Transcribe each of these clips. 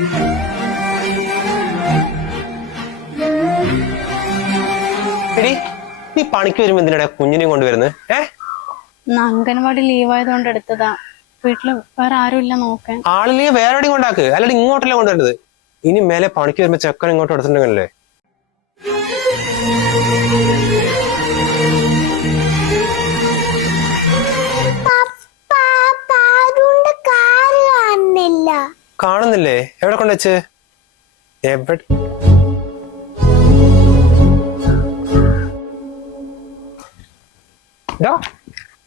എടി നീ പണിക്ക് വരുമ്പോ എന്തിനാ കുഞ്ഞിനെയും കൊണ്ടുവരുന്നത്? അംഗൻവാടി ലീവായതുകൊണ്ട് എടുത്തതാ. വീട്ടില് വേറെ ആരും ഇല്ല നോക്കാൻ. ആളില്ലേ വേറെ എവിടെയും കൊണ്ടാക്ക്, അല്ലാണ്ട് ഇങ്ങോട്ടല്ലേ കൊണ്ടുവരുന്നത്. ഇനി മേലെ പണിക്ക് വരുമ്പോ ചെക്കൻ ഇങ്ങോട്ട് എടുത്തിട്ടുണ്ടെങ്കിലേ. കാണുന്നില്ലേ? എവിടെ കൊണ്ടുവച്ച്? എവിടെ?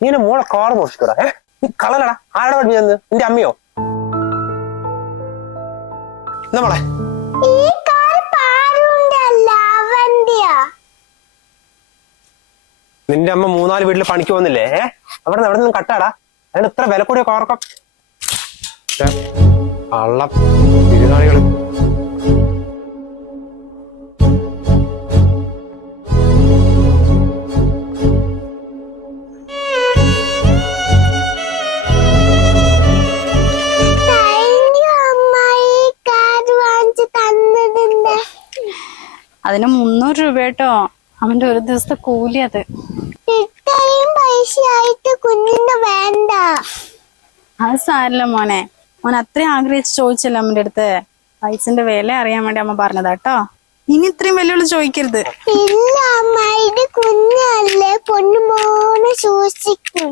നീ എന്നെ മോളെ കാറ് മോഷിക്കടാ. നീ കളലടാ. ആരുടെ വണ്ടി ചെന്ന്? നിന്റെ അമ്മയോ? എന്താ മോളെ? നിന്റെ അമ്മ 3-4 വീട്ടില് പണിക്ക് പോകുന്നില്ലേ? അവിടെ നിന്നും കട്ടാടാ. അതിന് ഇത്ര വില കൂടിയ കാറൊക്കെ കള്ള തിരുനാളികള്. അതിന് 300 രൂപ കേട്ടോ. അവന്റെ ഒരു ദിവസത്തെ കൂലി അത്. കുഞ്ഞിന്റെ വേണ്ട. അത് സാരില്ല മോനെ. മോൻ അത്രയും ആഗ്രഹിച്ച് ചോദിച്ചല്ലോ അമ്മന്റെ അടുത്ത്. പൈസന്റെ വില അറിയാൻ വേണ്ടി അമ്മ പറഞ്ഞതാട്ടോ. ഇനി ഇത്രയും വെല്ലുവിളി ചോദിക്കരുത്. ഇല്ല അമ്മ, ഇത് കുഞ്ഞല്ലേ, പൊന്നുമോനെ സൂക്ഷിക്കും.